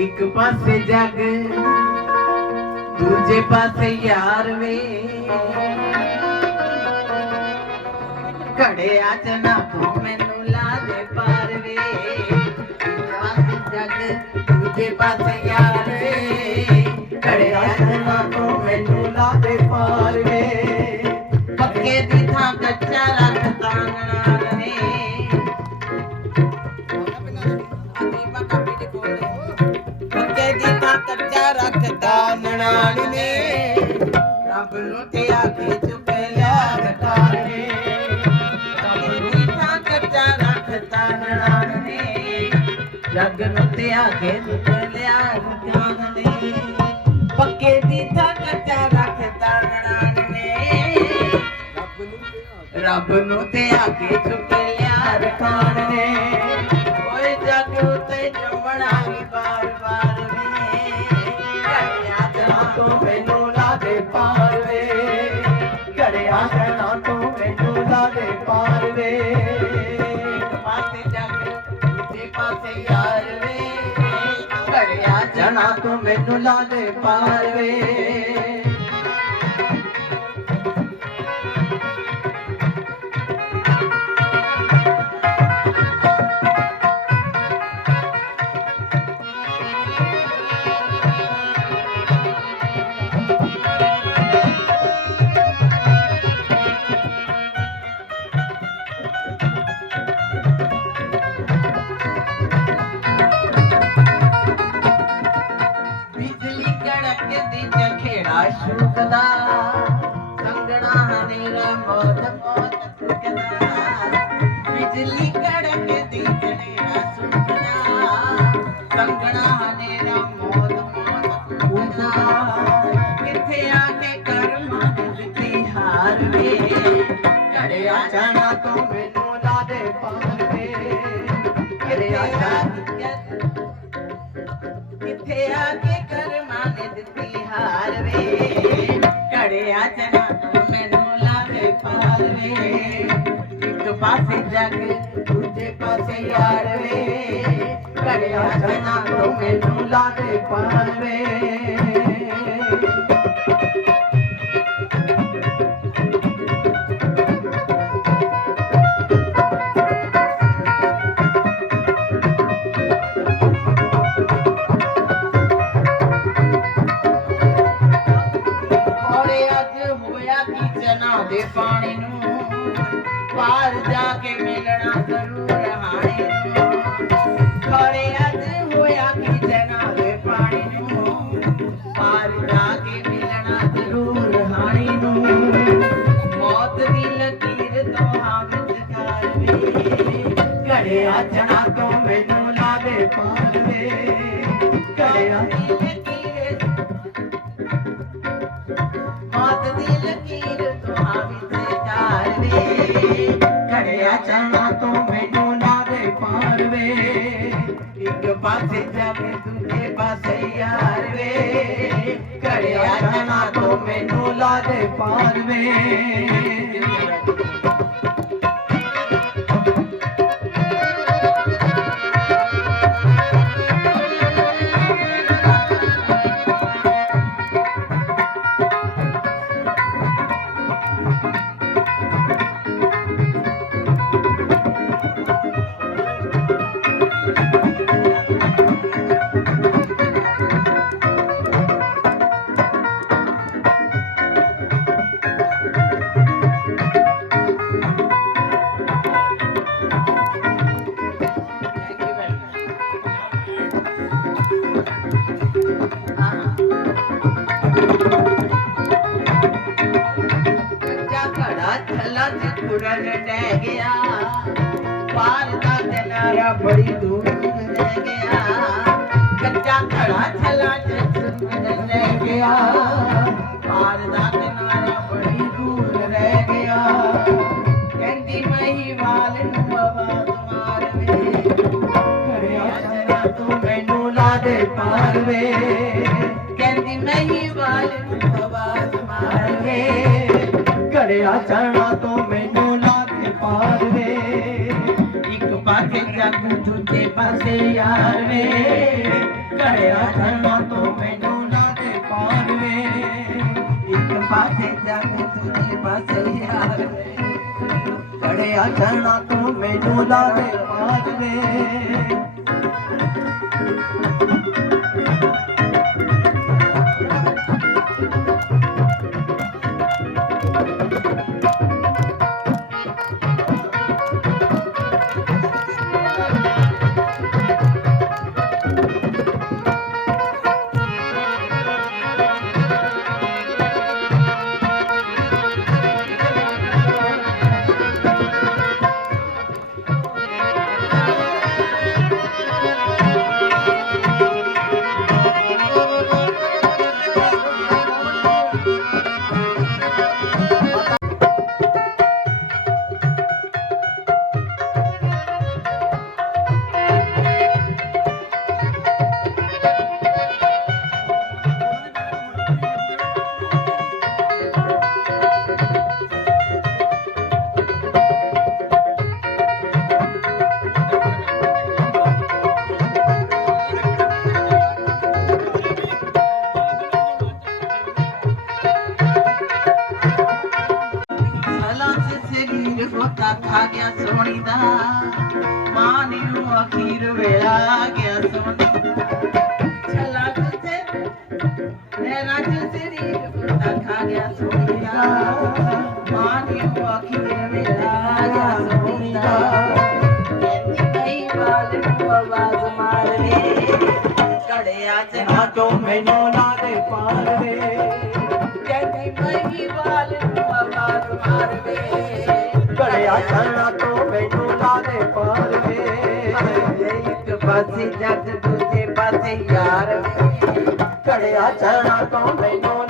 ਇੱਕ ਪਾਸੇ ਜੱਗ, ਦੂਜੇ ਪਾਸੇ ਯਾਰ ਵੇ। ਘੜਿਆ ਚ ਨਾ ਤੂੰ ਮੈਨੂੰ ਲਾ ਦੇ ਪਾਰ ਵੇ। ਇੱਕ ਪਾਸੇ ਜੱਗ, ਦੂਜੇ ਪਾਸੇ ਯਾਰ ਵੇ। ਘੜਿਆ ਚ ਨਾ ਤੂੰ ਮੈਨੂੰ ਲਾ ਦੇ ਪਾਰ ਵੇ। ਪੱਕੇ ਦੀ ਥਾਂ ਕੱਚਾ ਰੱਖ ਤਾਂਗਣਾ ਨੇ। ਰੱਬ ਨੂੰ ਤੇ ਆ ਕੇ ਚੁੱਕ ਲਿਆ ਰਕਾਰ ਨੇ ਪੱਕੇ ਦੀ ਥਾਂ ਕੱਚਾ ਰੱਖਦਾ ਨਨਾਣ ਨੇ ਜੱਗ ਨੂੰ ਤੇ ਕੇ ਚੁੱਕ ਲਿਆ ਰਕਾਰ ਨੇ ਪੱਕੇ ਦੀ ਕੱਚਾ ਰੱਖਦਾ ਨਨਾਣ ਨੇ ਰੱਬ ਨੂੰ ਤੇ ਆ ਕੇ ਚੁੱਕ ਲਿਆ ਰਖਾਣ ਨੇ ਜਨਾ ਤੋਂ ਮੈਨੂੰ ਲਾ ਦੇ ਪਾਰ ਵੇ। ਇੱਕ ਪਾਸੇ ਜੱਗ ਦੂਜੇ ਪਾਸੇ ਯਾਰ ਵੇ। ਘੜਿਆ ਜਨਾ ਤੋਂ ਮੈਨੂੰ ਲਾ ਦੇ ਪਾਰ ਵੇ। ਕੜਕਦੀ ਜਖੇੜਾ ਸ਼ੁਕਦਾ ਸੰਗਣਾ ਹਨੇਰਾ ਮੋਤ ਮੋਤ ਸੁਕਦਾ ਬਿਜਲੀ ਕੜਕਦੀ ਜਖੇੜਾ ਸ਼ੁਕਦਾ ਸੰਗਣਾ ਹਨੇਰਾ ਮੋਤ ਮੋਤ ਸੁਕਦਾ ਕਿੱਥੇ ਆ ਕੇ ਕਰਮਾਂ ਦੇ ਦਿੱਤੀ ਹਾਰ ਵੇ ਕੜਿਆ ਜਾਣਾ ਤੂੰ ਮੈਨੂੰ ਲਾ ਦੇ ਪਾਰ ਵੇ ਕੜਿਆ ਜਾਣਾ ਕਿੱਥੇ ਆ ਪਾਸੇ ਜੱਗ ਦੂਜੇ ਪਾਸੇ ਯਾਰ ਵੇ। ਘੜਿਆ ਚਨਾ ਤੂੰ ਮੈਨੂੰ ਲਾਵੇ ਪਾਰ ਨੂੰ ਔਰੇ ਅੱਜ ਹੋਇਆ ਕਿ ਜਨਾ ਦੇ ਪਾਣੀ ਨੂੰ? ਪਾਰ ਜਾ ਕੇ ਮਿਲਣਾ ਜ਼ਰੂਰ ਹਾਣੇ ਨੂੰ। ਮੌਤ ਦੀ ਲਕੀਰ ਤੋਂ ਹਾਂ ਵਿਚਕਾਰ ਵੇ ਘੜਿਆ ਜਣਾ ਤੋਂ ਮੈਨੂੰ ਲਾ ਪਾਰ ਵੇ ਘੜਿਆ ਦੀ ਲਕੀਰ। ਮੌਤ ਦੀ ਲਕੀਰ ਤੁਹਾਂ ਵਿੱਚ ਚਾਰ ਵੇ ਘੜਿਆ ਚਨਾ ਤੋਂ ਮੈਨੂੰ ਲਾ ਪਾਰ ਵੇ ਇੱਕ ਪਾਸੇ ਜਾਵੇ ਦੂਜੇ ਪਾਸੇ ਯਾਰ ਵੇ। ਘੜਿਆ ਚਨਾ ਤੋਂ ਮੈਨੂੰ ਲਾ ਦੇ ਪਾਰ ਥੱਲਾ ਚ ਕੁੜਨ ਡਹਿ ਗਿਆ। ਪਾਰ ਦਾ ਦਿਨਾਰਾ ਬੜੀ ਦੂਰ ਰਹਿ ਗਿਆ। ਕੱਚਾ ਘੜਾ ਥੱਲਾ ਚ ਕੁੜਨ ਡਹਿ ਗਿਆ। ਪਾਰ ਦਾ ਦਿਨਾਰਾ ਬੜੀ ਦੂਰ ਰਹਿ ਗਿਆ। ਕਹਿੰਦੀ ਮਹੀਵਾਲ ਨੂੰ ਆਵਾਜ਼ ਮਾਰਵੇ। ਘੜਿਆ ਚੰਗਾ ਤੂੰ ਮੈਨੂੰ ਲਾ ਦੇ ਪਾਰ ਵੇ ਕਹਿੰਦੀ ਮਹੀਵਾਲ ਨੂੰ ਆਵਾਜ਼ ਘੜਿਆ ਚੜਨਾ ਤੋਂ ਮੈਨੂੰ ਲਾ ਕੇ ਪਾਰ ਵੇ ਇੱਕ ਪਾਸੇ ਜੱਗ ਦੂਜੇ ਪਾਸੇ ਯਾਰ ਵੇ ਘੜਿਆ ਛੜਨਾ ਤੋਂ ਮੈਨੂੰ ਲਾ ਦੇ ਪਾਰ ਵੇ ਇੱਕ ਪਾਸੇ ਜੱਗ ਦੂਜੇ ਪਾਸੇ ਯਾਰ ਵੇ ਘੜਿਆ ਛੜਨਾ ਤੋਂ ਮੈਨੂੰ ਲਾ ਦੇ ਪਾਰ ਵੇ ਨੂੰ ਅਖੀਰ ਵੇਲਾ ਆ ਗਿਆ ਸੋਹਣੀ ਦਾ ਛਲਾ ਤੇ ਨੈਣਾ ਚ ਸਰੀਰ ਹੋਤਾ ਖਾ ਗਿਆ ਸੋਹਣੀ ਦਾ ਮਾਂ ਨੂੰ ਅਖੀਰ ਵੇਲਾ ਆ ਗਿਆ ਸੋਹਣੀ ਦਾ ਕਹਿੰਦੀ ਕਈ ਵਾਲ ਨੂੰ ਆਵਾਜ਼ ਮਾਰਦੇ ਕੜਿਆ ਚ ਨਾ ਤੋਂ ਮੈਨੂੰ ਲਾ ਦੇ ਪਾਰ ਵੇ ਕਹਿੰਦੀ ਕਈ ਵਾਲ ਨੂੰ ਆਵਾਜ਼ ਮਾਰਦੇ ਘੜਿਆ ਛੜਨਾ ਤੋਂ ਮੈਨੂੰ ਲਾ ਦੇ ਪਾਰ ਵੇ ਇੱਕ ਪਾਸੇ ਜੱਗ ਦੂਜੇ ਪਾਸੇ ਯਾਰ ਘੜਿਆ ਛੜਨਾ ਤੋਂ ਮੈਨੂੰ